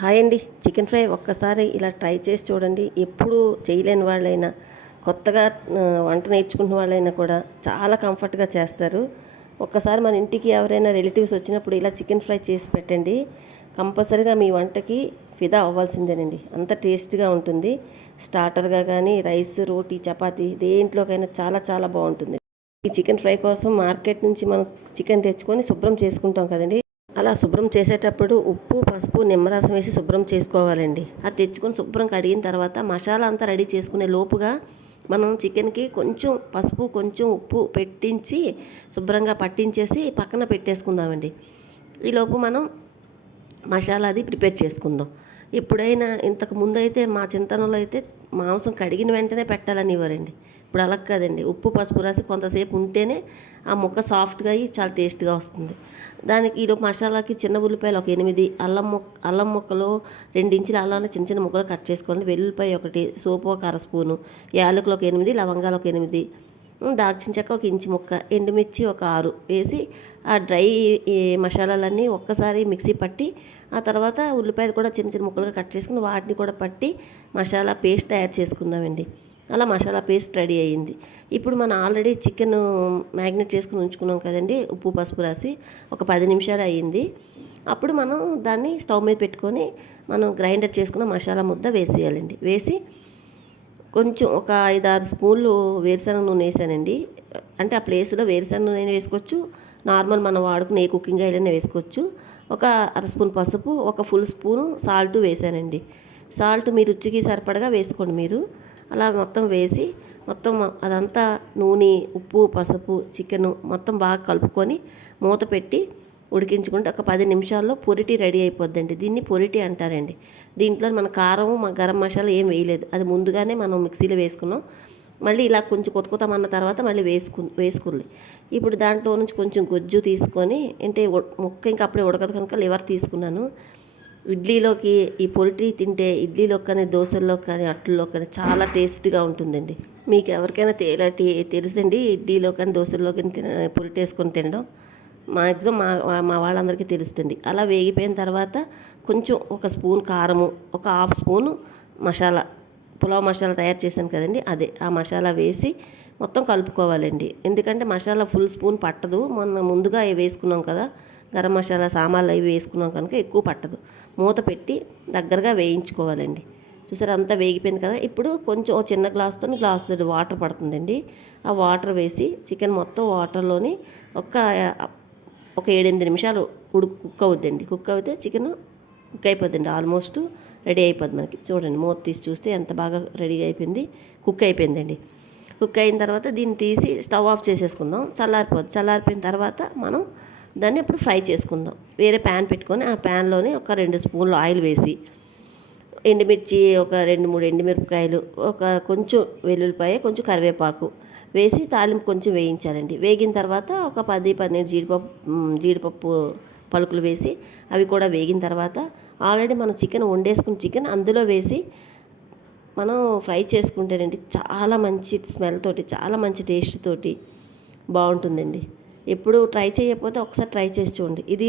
Hi అండి. Chicken fry ఒక్కసారి ఇలా ట్రై చేసి చూడండి. ఎప్పుడూ చేయలేని వాళ్ళైనా, కొత్తగా వంట నేర్చుకున్న వాళ్ళైనా కూడా చాలా కంఫర్ట్గా చేస్తారు. ఒక్కసారి మన ఇంటికి ఎవరైనా రిలేటివ్స్ వచ్చినప్పుడు ఇలా చికెన్ ఫ్రై చేసి పెట్టండి. కంపల్సరీగా మీ వంటకి ఫిదా అవ్వాల్సిందేనండి. అంత టేస్ట్గా ఉంటుంది. స్టార్టర్గా కానీ రైస్, రోటీ, చపాతీ దేంట్లోకైనా చాలా చాలా బాగుంటుంది. ఈ చికెన్ ఫ్రై కోసం మార్కెట్ నుంచి మనం చికెన్ తెచ్చుకొని శుభ్రం చేసుకుంటాం కదండి. అలా శుభ్రం చేసేటప్పుడు ఉప్పు, పసుపు, నిమ్మరసం వేసి శుభ్రం చేసుకోవాలండి. అది తెచ్చుకొని శుభ్రం కడిగిన తర్వాత మసాలా అంతా రెడీ చేసుకునే లోపుగా మనం చికెన్కి కొంచెం పసుపు, కొంచెం ఉప్పు పెట్టించి శుభ్రంగా పట్టించేసి పక్కన పెట్టేసుకుందామండి. ఈలోపు మనం మసాలా అది ప్రిపేర్ చేసుకుందాం. ఎప్పుడైనా ఇంతకు ముందు అయితే మా చింతనలో అయితే మాంసం కడిగిన వెంటనే పెట్టాలని ఇవ్వరండి. ఇప్పుడు అలా కాదండి. ఉప్పు, పసుపు రాసి కొంతసేపు ఉంటేనే ఆ ముక్క సాఫ్ట్గా అయ్యి చాలా టేస్ట్గా వస్తుంది. దానికి ఈలోపు మసాలాకి చిన్న ఉల్లిపాయలు ఒక 8, అల్లం ముక్కలు 2 ఇంచుల అల్లాన్ని చిన్న చిన్న ముక్కలు కట్ చేసుకోండి. వెల్లుల్లిపాయ 1, సోపు ఒక 1/2 స్పూను, యాలకులు ఒక 8, లవంగాలు ఒక 8, దాల్చిన చెక్క ఒక ఇంచు ముక్క, ఎండుమిర్చి ఒక 6 వేసి ఆ డ్రై మసాలాలన్నీ ఒక్కసారి మిక్సీ పట్టి ఆ తర్వాత ఉల్లిపాయలు కూడా చిన్న చిన్న ముక్కలుగా కట్ చేసుకుని వాటిని కూడా పట్టి మసాలా పేస్ట్ తయారు చేసుకుందామండి. అలా మసాలా పేస్ట్ రెడీ అయ్యింది. ఇప్పుడు మనం ఆల్రెడీ చికెన్ మ్యాగ్నేట్ చేసుకుని ఉంచుకున్నాం కదండి, ఉప్పు పసుపు రాసి ఒక 10 నిమిషాలు అయ్యింది. అప్పుడు మనం దాన్ని స్టవ్ మీద పెట్టుకొని మనం గ్రైండర్ చేసుకున్న మసాలా ముద్ద వేసేయాలండి. వేసి కొంచెం ఒక 5-6 స్పూన్లు వేరుశనగ నూనె వేసానండి. అంటే ఆ ప్లేస్లో వేరుశనగ నూనె వేసుకోవచ్చు, నార్మల్ మనం వాడుకునే ఏ కుకింగ్ ఆయిల్ అయినా వేసుకోవచ్చు. ఒక 1/2 స్పూన్ పసుపు, ఒక ఫుల్ స్పూను సాల్ట్ వేసానండి. సాల్ట్ మీ రుచికి సరిపడగా వేసుకోండి మీరు. అలా మొత్తం వేసి మొత్తం అదంతా నూనె, ఉప్పు, పసుపు, చికెను మొత్తం బాగా కలుపుకొని మూత పెట్టి ఉడికించుకుంటే ఒక 10 నిమిషాల్లో పొరిటి రెడీ అయిపోద్దండి. దీన్ని పొరిటి అంటారండి. దీంట్లో మన కారం, గరం మసాలా ఏం వేయలేదు. అది ముందుగానే మనం మిక్సీలో వేసుకున్నాం. మళ్ళీ ఇలా కొంచెం కొత్త తర్వాత మళ్ళీ వేసుకుంది. ఇప్పుడు దాంట్లో నుంచి కొంచెం గుజ్జు తీసుకొని, అంటే ముక్క ఇంకా అప్పుడే ఉడకదు కనుక లివర్ తీసుకున్నాను. ఇడ్లీలోకి ఈ పొరిటి తింటే ఇడ్లీలోకి కానీ, దోశల్లోకి కానీ, అట్లలో కానీ చాలా టేస్ట్గా ఉంటుందండి. మీకు ఎవరికైనా తెలుసండి ఇడ్లీలో కానీ దోశల్లో కానీ పొరిటి వేసుకొని తినడం మ్యాక్సిమం మా వాళ్ళందరికీ తెలుస్తుంది. అలా వేగిపోయిన తర్వాత కొంచెం ఒక స్పూన్ కారము, ఒక 1/2 స్పూను మసాలా, పులావ్ మసాలా తయారు చేశాను కదండి, అదే ఆ మసాలా వేసి మొత్తం కలుపుకోవాలండి. ఎందుకంటే మసాలా ఫుల్ స్పూన్ పట్టదు. మొన్న ముందుగా వేసుకున్నాం కదా, గరం మసాలా సామాన్లు అవి వేసుకున్నాం కనుక ఎక్కువ పట్టదు. మూత పెట్టి దగ్గరగా వేయించుకోవాలండి. చూసారు అంతా వేగిపోయింది కదా. ఇప్పుడు కొంచెం చిన్న గ్లాసు వాటర్ పడుతుందండి. ఆ వాటర్ వేసి చికెన్ మొత్తం వాటర్లోని ఒక 7-8 నిమిషాలు కుక్ అవుద్దండి. కుక్ అవుతే చికెన్ కుక్ అయిపోద్దండి. ఆల్మోస్ట్ రెడీ అయిపోద్ది మనకి. చూడండి మూత తీసి చూస్తే ఎంత బాగా రెడీ అయిపోయింది, కుక్ అయిపోయిందండి. కుక్ అయిన తర్వాత దీన్ని తీసి స్టవ్ ఆఫ్ చేసేసుకుందాం. చల్లారిపోయిన తర్వాత మనం దాన్ని ఇప్పుడు ఫ్రై చేసుకుందాం. వేరే ప్యాన్ పెట్టుకొని ఆ ప్యాన్లోని ఒక 2 స్పూన్లు ఆయిల్ వేసి, ఎండుమిర్చి ఒక 2-3 ఎండుమిరపకాయలు, ఒక కొంచెం వెల్లుల్లిపాయ, కొంచెం కరివేపాకు వేసి తాలింపు కొంచెం వేయించాలండి. వేగిన తర్వాత ఒక 10-12 జీడిపప్పు పలుకులు వేసి అవి కూడా వేగిన తర్వాత ఆల్రెడీ మనం చికెన్ వండేసుకున్న చికెన్ అందులో వేసి మనం ఫ్రై చేసుకుంటేనండి చాలా మంచి స్మెల్ తోటి, చాలా మంచి టేస్ట్ తోటి బాగుంటుందండి. ఎప్పుడు ట్రై చేయకపోతే ఒకసారి ట్రై చేసి చూడండి. ఇది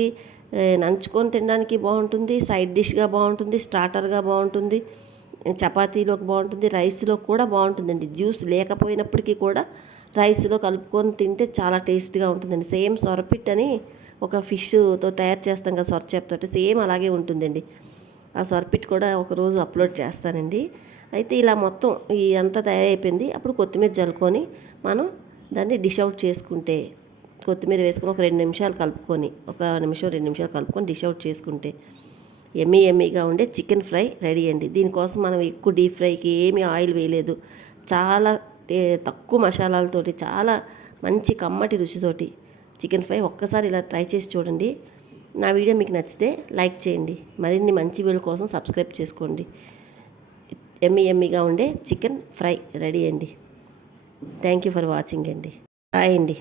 నంచుకొని తినడానికి బాగుంటుంది, సైడ్ డిష్గా బాగుంటుంది, స్టార్టర్గా బాగుంటుంది, చపాతీలోకి బాగుంటుంది, రైస్లో కూడా బాగుంటుందండి. జ్యూస్ లేకపోయినప్పటికీ కూడా రైస్లో కలుపుకొని తింటే చాలా టేస్ట్గా ఉంటుందండి. సేమ్ సొరపిట్ అని ఒక ఫిష్తో తయారు చేస్తాం కదా, సొరచేపతోటి సేమ్ అలాగే ఉంటుందండి. ఆ సొరపిట్ కూడా ఒకరోజు అప్లోడ్ చేస్తానండి. అయితే ఇలా మొత్తం ఈ అంతా తయారైపోయింది. అప్పుడు కొత్తిమీర జల్లుకొని మనం దాన్ని డిష్ అవుట్ చేసుకుంటే, కొత్తిమీర వేసుకొని ఒక 2 నిమిషాలు కలుపుకొని, 2 నిమిషాలు కలుపుకొని డిష్ అవుట్ చేసుకుంటే ఎమ్మీగా ఉండే చికెన్ ఫ్రై రెడీ అండి. దీనికోసం మనం ఎక్కువ డీప్ ఫ్రైకి ఏమీ ఆయిల్ వేయలేదు. చాలా తక్కువ మసాలాలతోటి చాలా మంచి కమ్మటి రుచితోటి చికెన్ ఫ్రై ఒక్కసారి ఇలా ట్రై చేసి చూడండి. నా వీడియో మీకు నచ్చితే లైక్ చేయండి. మరిన్ని మంచి వీడియో కోసం సబ్స్క్రైబ్ చేసుకోండి. ఎమ్మీగా ఉండే చికెన్ ఫ్రై రెడీ అండి. థ్యాంక్ యూ ఫర్ వాచింగ్ అండి. బాయ్ అండి.